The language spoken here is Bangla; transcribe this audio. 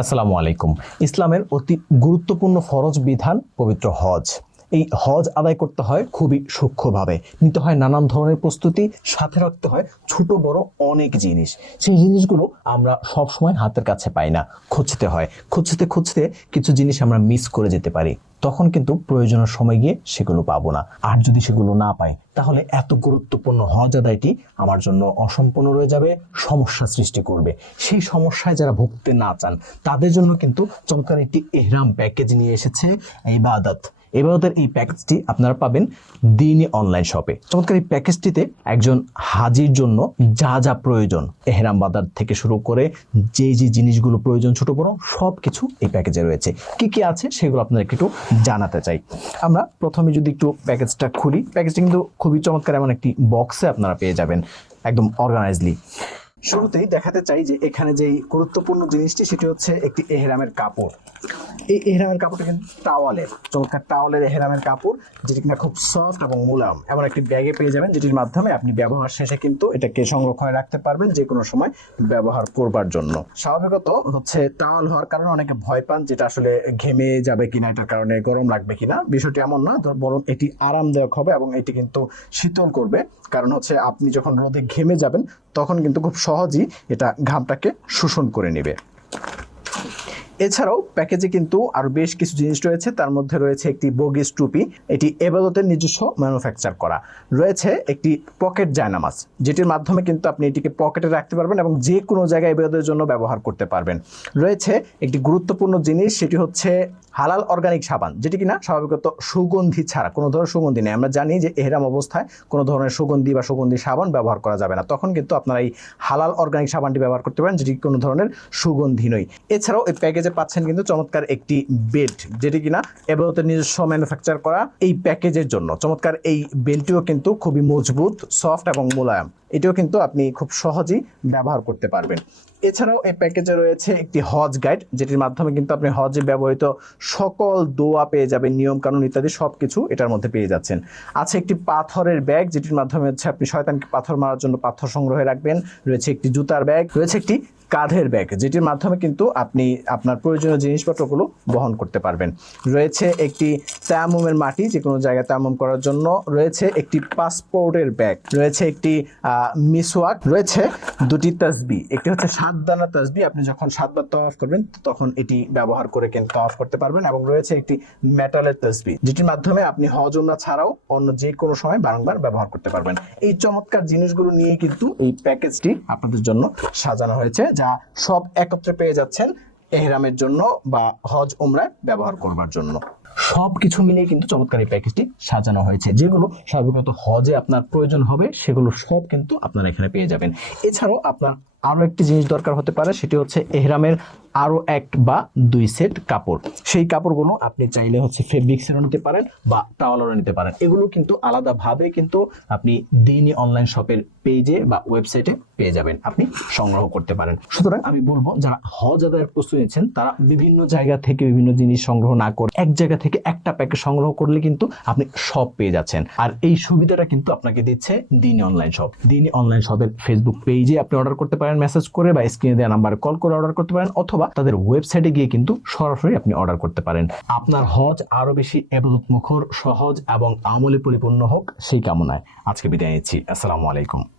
আসসালামু আলাইকুম। ইসলামের অতি গুরুত্বপূর্ণ ফরজ বিধান পবিত্র হজ। এই হজ আদায় করতে হয় খুবই সূক্ষ্মভাবে। নিতে হয় নানান ধরনের প্রস্তুতি, সাথে রাখতে হয় ছোট, বড় অনেক জিনিস। সেই জিনিসগুলো আমরা সব সময় হাতের কাছে পাই না। খুঁজতে হয়। খুঁজতে খুঁজতে কিছু জিনিস আমরা মিস করে যেতে পারি। তখন কিন্তু প্রয়োজনের সময় গিয়ে সেগুলো পাবো না। আর যদি সেগুলো না পাই, তাহলে এত গুরুত্বপূর্ণ হজ আদায়টি আমার জন্য অসম্পূর্ণ রয়ে যাবে, সমস্যা সৃষ্টি করবে। সেই সমস্যায় যারা ভুগতে না চান, তাদের জন্য কিন্তু চমৎকার একটি এহরাম প্যাকেজ নিয়ে এসেছে, ইবাদত। এবাদতের এই প্যাকেজটি আপনারা পাবেন দিনই অনলাইন শপে চমৎকার এই প্যাকেজটিতে একজন হাজির জন্য যা যা প্রয়োজন, এহরাম বাদার থেকে শুরু করে যে যে জিনিসগুলো প্রয়োজন ছোট বড় সব কিছু এই প্যাকেজে রয়েছে। কি কি আছে সেগুলো আপনাদেরকে একটু জানাতে চাই। আমরা প্রথমে যদি একটু প্যাকেজটা খুলি প্যাকেজটা কিন্তু খুবই চমৎকার এমন একটি বক্সে আপনারা পেয়ে যাবেন, একদম অর্গানাইজলি শুরুতেই দেখাতে চাই যে এখানে যেই গুরুত্বপূর্ণ জিনিসটি, সেটি হচ্ছে একটি এহরামের কাপড়। এই এহরামের কাপড়টা কিন্তু টাওয়ালের, চমৎকার টাওয়ালের এহরামের কাপড়, যেটি কিনা খুব সফট এবং মুলায়ম এমন একটি ব্যাগে পেয়ে যাবেন, যেটির মাধ্যমে আপনি ব্যবহার শেষে কিন্তু এটাকে সংরক্ষণে রাখতে পারবেন যে কোনো সময় ব্যবহার করবার জন্য। স্বাভাবিকত হচ্ছে টাওয়াল হওয়ার কারণে অনেকে ভয় পান যেটা আসলে ঘেমে যাবে কিনা, এটার কারণে গরম লাগবে কিনা। বিষয়টি এমন না বরং এটি আরামদায়ক হবে এবং এটি কিন্তু শীতল করবে। কারণ হচ্ছে আপনি যখন রোদে ঘেমে যাবেন, তখন কিন্তু খুব সহজেই এটা ঘামটাকে শোষণ করে নেবে। এছাড়াও প্যাকেজে কিন্তু আরও বেশ কিছু জিনিস রয়েছে। তার মধ্যে রয়েছে একটি বগিস টুপি, এটি এবাদতের নিজস্ব ম্যানুফ্যাকচার করা। রয়েছে একটি পকেট জায়নামাজ, যেটির মাধ্যমে কিন্তু আপনি এটিকে পকেটে রাখতে পারবেন এবং যে কোনো জায়গায় এবাদতের জন্য ব্যবহার করতে পারবেন। রয়েছে একটি গুরুত্বপূর্ণ জিনিস, সেটি হচ্ছে হালাল অর্গানিক সাবান, যেটি কিনা স্বাভাবিকত সুগন্ধি ছাড়া, কোনো ধরনের সুগন্ধি নেই। আমরা জানি যে এহরাম অবস্থায় কোনো ধরনের সুগন্ধি বা সুগন্ধি সাবান ব্যবহার করা যাবে না। তখন কিন্তু আপনারা এই হালাল অর্গানিক সাবানটি ব্যবহার করতে পারেন, যেটি কোনো ধরনের সুগন্ধি নয়। এছাড়াও এই প্যাকেজে পাচ্ছেন কিন্তু চমৎকার একটি বেল্ট, যেটি কিনা এবারতের নিজস্ব ম্যানুফ্যাকচার করা এই প্যাকেজের জন্য। চমৎকার এই বেল্টটিও কিন্তু খুবই মজবুত, সফট এবং মোলায়েম। এটিও কিন্তু আপনি খুব সহজেই ব্যবহার করতে পারবেন। এছাড়াও এই প্যাকেজে রয়েছে একটি হজ গাইড যেটির মাধ্যমে কিন্তু আপনি হজে ব্যবহৃত সকল দোয়া পেয়ে যাবেন নিয়ম কানুন ইত্যাদি সব কিছু এটার মধ্যে পেয়ে যাচ্ছেন। আছে একটি পাথরের ব্যাগ, যেটির মাধ্যমে হচ্ছে আপনি শয়তানকে পাথর মারার জন্য পাথর সংগ্রহে রাখবেন। রয়েছে একটি জুতার ব্যাগ, রয়েছে একটি কাঁধের ব্যাগ, যেটির মাধ্যমে কিন্তু আপনি আপনার প্রয়োজনীয় জিনিসপত্রগুলো বহন করতে পারবেন। রয়েছে একটি তায়ামুমের মাটি যে কোনো জায়গায় তায়ামুম করার জন্য। রয়েছে একটি পাসপোর্টের ব্যাগ, রয়েছে একটি মিসওয়াক, রয়েছে দুটি তাসবি। একটি হচ্ছে সাত দানা তাসবি, আপনি যখন সাতবার তওয়াফ করবেন, তখন এটি ব্যবহার করে কিন্তু তওয়াফ করতে পারবেন। এবং রয়েছে একটি মেটালের তাসবি, যেটির মাধ্যমে আপনি হজ ছাড়াও অন্য যে কোনো সময় বারংবার ব্যবহার করতে পারবেন। এই চমৎকার জিনিসগুলো নিয়ে কিন্তু এই প্যাকেজটি আপনাদের জন্য সাজানো হয়েছে যা সব একত্রে পেয়ে যাচ্ছেন এহরামের জন্য বা হজ উমরায় ব্যবহার করবার জন্য। সব কিছু মিলিয়ে কিন্তু চমৎকার এই প্যাকেজটি সাজানো হয়েছে। যেগুলো স্বাভাবিকত হজে আপনার প্রয়োজন হবে, সেগুলো সব কিন্তু আপনারা এখানে পেয়ে যাবেন। এছাড়াও আপনার আরও একটি জিনিস দরকার হতে পারে, সেটি হচ্ছে এহরামের আরও এক বা দুই সেট কাপড়। সেই কাপড়গুলো আপনি চাইলে হচ্ছে ফেব্রিক্সেরও নিতে পারেন বা টাওয়ালেরও নিতে পারেন। এগুলো কিন্তু আলাদাভাবে কিন্তু আপনি দিনই অনলাইন শপের পেজে বা ওয়েবসাইটে পেয়ে যাবেন। আপনি সংগ্রহ করতে পারেন। সুতরাং আমি বলব, যারা হজ আদায়ের প্রস্তুতি নিচ্ছেন, তারা বিভিন্ন জায়গা থেকে বিভিন্ন জিনিস সংগ্রহ না করে এক জায়গা থেকে একটা প্যাকেজ সংগ্রহ করলে কিন্তু আপনি সব পেয়ে যাচ্ছেন। আর এই সুবিধাটা কিন্তু আপনাকে দিচ্ছে দিনই অনলাইন শপ দিনই অনলাইন শপের ফেসবুক পেজে আপনি অর্ডার করতে পারেন মেসেজ করে বা স্ক্রিনে দেওয়া নাম্বারে কল করে অর্ডার করতে পারেন, অথবা তাদের ওয়েবসাইটে গিয়ে কিন্তু সরাসরি আপনি অর্ডার করতে পারেন। আপনার হজ আরও বেশি এবাদত মুখর সহজ এবং আমলে পরিপূর্ণ হোক সেই কামনায়। আজকে বিদায় নিচ্ছি। আসসালামু আলাইকুম।